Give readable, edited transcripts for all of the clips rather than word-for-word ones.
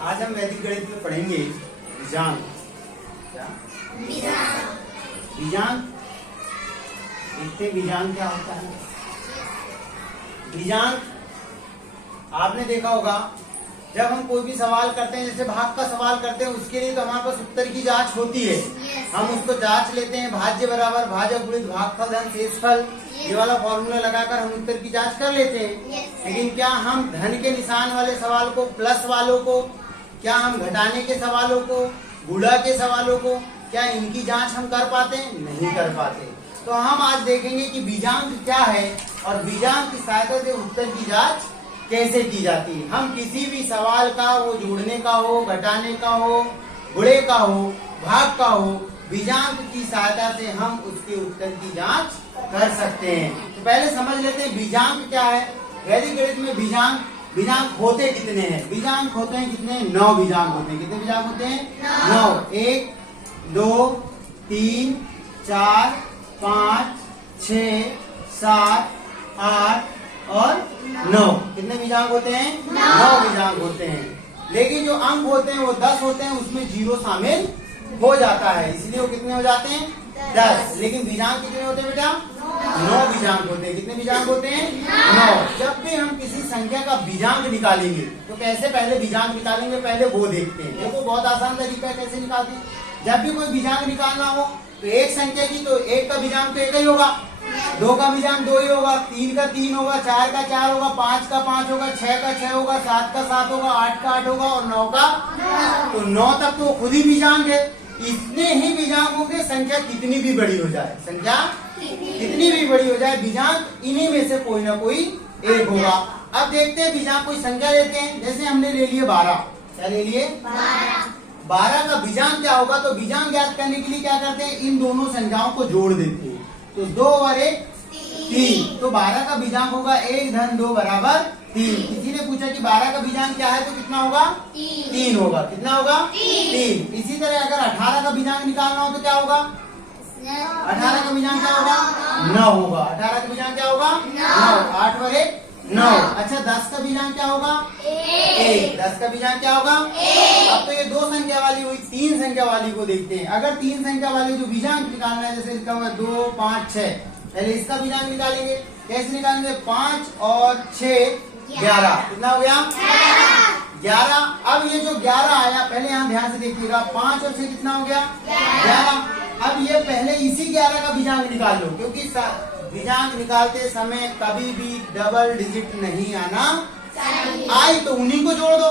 आज हम वैदिक गणित में पढ़ेंगे बीजांक। क्या बीजांक? देखते बीजांक क्या होता है। बीजांक आपने देखा होगा, जब हम कोई भी सवाल करते हैं, जैसे भाग का सवाल करते हैं, उसके लिए तो हमारे पास उत्तर की जांच होती है। हम उसको जांच लेते हैं, भाज्य बराबर भाज्य गुणित भागफल धन शेषफल, ये वाला फॉर्मूला लगाकर हम उत्तर की जांच कर लेते हैं। लेकिन क्या हम धन के निशान वाले सवाल को, प्लस वालों को, क्या हम घटाने के सवालों को, गुणा के सवालों को, क्या इनकी जांच हम कर पाते हैं? नहीं कर पाते। तो हम आज देखेंगे कि बीजांक क्या है और बीजांक की सहायता से उत्तर की जांच कैसे की जाती है। हम किसी भी सवाल का, वो जोड़ने का हो, घटाने का हो, गुणे का हो, भाग का हो, बीजांक की सहायता से हम उसके उत्तर की जांच कर सकते हैं। तो पहले समझ लेते हैं बीजांक क्या है। वैदिक गणित में बीजांक होते कितने हैं? बीजांक होते हैं कितने? 9 बीजांक होते हैं। कितने बीजांक होते हैं? 9। 1 2 3 4 5 6 7 8 और 9। कितने बीजांक होते हैं? 9 बीजांक होते हैं। लेकिन जो अंक होते हैं वो 10 होते हैं, उसमें 0 शामिल हो जाता है, इसलिए वो कितने हो जाते हैं? 10। लेकिन बीजांक कितने होते हैं बेटा? 9 बीजांक होते हैं। कितने बीजांक होते हैं? 9। जब भी हम किसी संख्या का बीजांक निकालेंगे तो कैसे पहले बीजांक निकालेंगे, पहले वो देखते हैं। देखो बहुत आसान तरीका है कैसे निकालते हैं। जब भी कोई बीजांक निकालना हो तो एक संख्या की, तो एक का बीजांक तो एक ही होगा, 2 का बीजांक 2 ही होगा, 3 का 3 होगा, 4 का 4 होगा, 5 का 5 होगा, 6 का 6 होगा, 7 का 7 होगा, 8 का 8 होगा और 9 का। तो 9 तक तो खुद ही बीजांक है। इतने ही बीजांकों की संख्या कितनी भी बड़ी हो जाए, संख्या कितनी भी बड़ी हो जाए, बीजांक इन्हीं में से कोई ना कोई एक होगा। अब देखते हैं बीजांक, कोई संख्या लेते हैं, जैसे हमने ले लिए 12। क्या ले लिए? 12 का बीजांक क्या होगा? तो बीजांक ज्ञात करने के लिए क्या करते हैं, इन दोनों संख्याओं को जोड़ देते हैं। तो 2 और 1 3। तो 12 का बीजांक होगा 1 धन 2 बराबर 3। किसी ने पूछा कि 12 का बीजांक क्या है, तो कितना होगा? 3 होगा। कितना होगा? 3। इसी तरह अगर 18 का बीजांक निकालना हो तो क्या होगा? 18 का बीजांक क्या होगा? 9 होगा। 18 का बीजांक क्या होगा? 9। 8 और 1 9। अच्छा 10 का बीजांक क्या होगा? 1। 10 का बीजांक क्या होगा? अब तो ये 2 संख्या वाली हुई, 3 संख्या वाली को देखते हैं। अगर 3 संख्या वाली जो बीजांक निकालना है, जैसे इसका हुआ 2 5 6, पहले इसका बीजांक निकालेंगे। कैसे निकालेंगे? 5 और 6 11। कितना हो गया? 11। अब ये जो 11 आया, पहले यहाँ ध्यान से देखिएगा, 5 और 6 कितना हो गया? 11। अब ये पहले इसी 11 का बीजांक निकाल लो, क्योंकि बीजांक निकालते समय कभी भी डबल डिजिट नहीं आना आई, तो उन्हीं को जोड़ दो।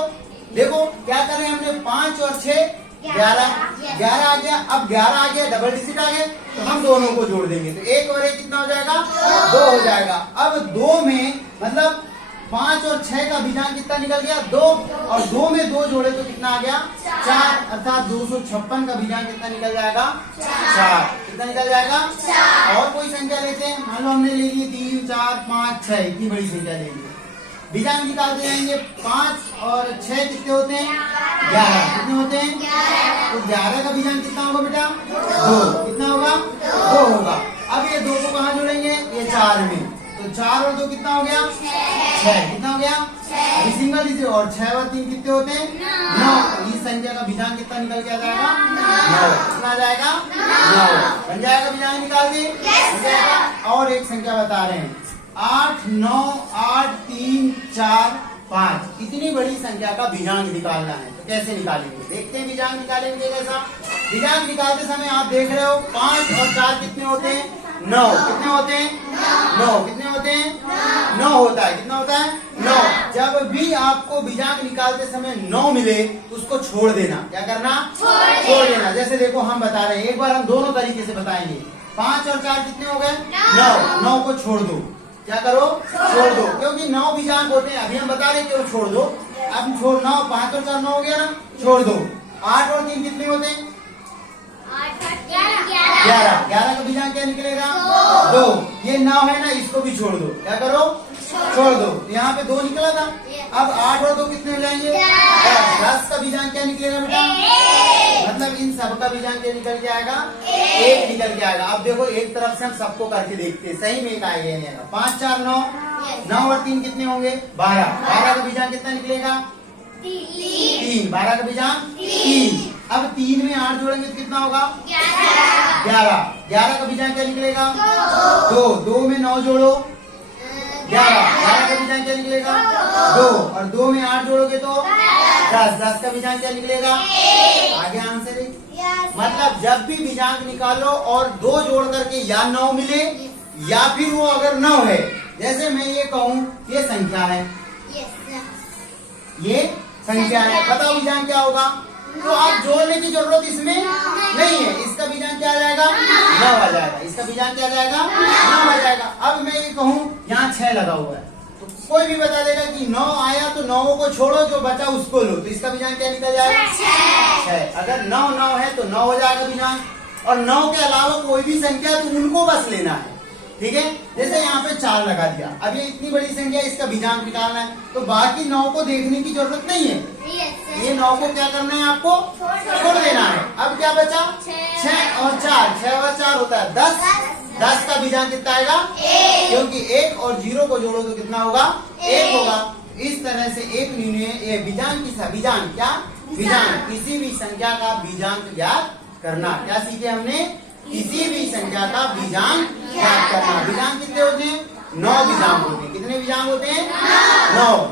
देखो क्या कर रहे हैं हमने, 5 और 6 11 आ गया। अब 11 आ गया, डबल डिजिट आ गए, तो हम दोनों को जोड़ देंगे। तो 1 और 1 कितना हो जाएगा? 2 हो जाएगा। अब 2 में मतलब 5 और 6 का बीजांक कितना निकल गया? 2। और 2 में 2 जोड़े तो कितना आ गया? 4। अर्थात 256 का बीजांक कितना निकल जाएगा? 4। कितना निकल जाएगा? 4। और कोई संख्या लेते हैं, मान लो हमने ले लिए 3 4 5 6, इतनी बड़ी संख्या ले ली। बीजांक निकालते जाएंगे। 5 और 6 कितने होते हैं? 11। कितने होते हैं? तो 11 का बीजांक कितना होगा बेटा? 2। कितना होगा? 2 होगा। अब ये 2 को कहाँ जोड़ेंगे? ये 4 में। तो 4 और 2 कितना हो गया? 6। कितना हो गया? अभी सिंगल डिजिट। और 6 और 3 कितने होते हैं? 9। इस संख्या का बीजांक कितना निकल के आ जाएगा? 9। कितना आ जाएगा? 9 बन जाएगा। बीजांक निकाल दिए। और एक संख्या बता रहे हैं, 8 9 8 3 4 5। इतनी बड़ी संख्या का बीजांक निकालना है, तो कैसे निकालेंगे? देखते हैं बीजांक निकालेंगे कैसा। बीजांक निकालते समय आप देख रहे हो 5 और 4 कितने होते हैं? 9। कितने होते हैं? 9। कितने होते हैं? 9 होता है। कितना होता है? 9। जब भी आपको बीजांक निकालते समय 9 मिले, उसको छोड़ देना। क्या करना? छोड़ देना। जैसे देखो हम बता रहे हैं, एक बार हम दोनों तरीके से बताएंगे। 5 और 4 कितने हो गए? 9। 9 को छोड़ दो। क्या करो? छोड़ दो, क्योंकि 9 बीजांक होते हैं। अभी हम बता रहे हैं छोड़ दो। अब छोड़ 9, 5 और 4 9 हो गया ना, छोड़ दो। 8 और 3 कितने होते हैं? 11। 11 का बीजांक क्या निकलेगा? 2। ये 9 है ना, इसको भी छोड़ दो। क्या करो? छोड़ दो। यहाँ पे 2 निकला था। अब 8 और 2 कितने हो जाएंगे? 10 का बीजांक क्या निकलेगा बेटा? मतलब इन सब का बीजांक क्या निकल के आएगा? 1 निकल के आएगा। अब देखो एक तरफ से हम सबको करके देखते हैं, सही में एक आएगा। 5 4 9, 9 और 3 कितने होंगे? 12। 12 का बीजांक कितना निकलेगा? 3, 12 का बीजांक 3। अब 3 में 8 जोड़ेंगे तो कितना होगा? 11। 11 का बीजांक क्या निकलेगा? 2। 2 में 9 जोड़ो 11। 11 का बीजांक क्या निकलेगा? 2। और 2 में 8 जोड़ोगे तो 10। 10 का बीजांक क्या निकलेगा? आगे आंसर है। मतलब जब भी बीजांक निकालो और 2 जोड़ करके या 9 मिले या फिर वो अगर 9 है, जैसे मैं ये कहूँ ये संख्या है, ये संख्या है, बताओ बीजांक क्या होगा? तो आप जोड़ने की जरूरत इसमें नहीं है। इसका बीजांक क्या आ जाएगा? 9 आ जाएगा। इसका बीजांक क्या आ जाएगा? 9 आ जाएगा। अब मैं ये कहूँ यहाँ 6 लगा हुआ है, तो कोई भी बता देगा कि 9 आया तो 9 को छोड़ो, जो बचा उसको लो, तो इसका बीजांक क्या निकल जाएगा? 6। अगर 9 है तो 9 हो जाएगा बीजांक, और 9 के अलावा कोई भी संख्या तो उनको बस लेना है, ठीक है। जैसे यहाँ पे 4 लगा दिया, अब ये इतनी बड़ी संख्या, इसका बीजांक निकालना है, तो बाकी 9 को देखने की जरूरत नहीं है। ये 9 को क्या करना है? आपको छोड़ देना है। अब क्या बचा? 6 और 4, 6 और 4 होता है 10। 10 का बीजांक कितना आएगा? क्योंकि 1 और 0 को जोड़ो तो कितना होगा? 1 होगा। इस तरह से एक बीजांक क्या? बीजांक, किसी भी संख्या का बीजांक ज्ञात करना। क्या सीखे हमने? किसी भी संख्या का बीजांक ज्ञात करना। बीजांक कितने होते हैं? 9 बीजांक होते हैं। कितने बीजांक होते हैं?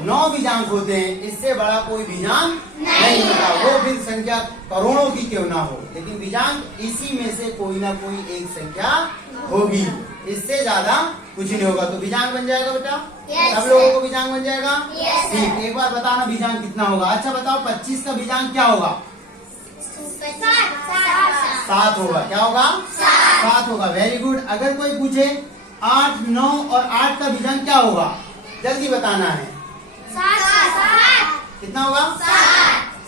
9 बीजांक होते हैं। इससे बड़ा कोई बीजांक नहीं होता, वो फिर संख्या करोड़ों की क्यों ना हो, लेकिन बीजांक इसी में से कोई ना कोई एक संख्या होगी, इससे ज्यादा कुछ नहीं होगा। तो बीजांक बन जाएगा बेटा? सब लोगों को बीजांक बन जाएगा? ठीक। एक बार बताना बीजांक कितना होगा। अच्छा बताओ, 25 का बीजांक क्या होगा? 7 होगा। क्या होगा? 7 होगा। Very good. अगर कोई पूछे 8, 9 और 8 का बीजांक क्या होगा, जल्दी बताना है। 7। कितना होगा?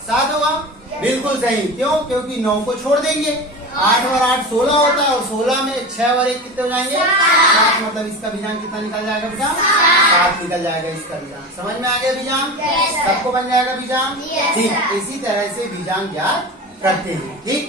7 होगा। बिल्कुल सही। क्यों? क्योंकि 9 को छोड़ देंगे। 8 और 8 16 होता है, और 16 में 6 और 1 कितने हो जाएंगे? 7। मतलब इसका बीजांक कितना निकल जाएगा बेटा? 7 निकल जाएगा इसका बीजांक। समझ में आ गया बीजांक? सबको बन जाएगा बीजांक? ठीक। इसी तरह से बीजांक ज्ञात करते हैं। ठीक।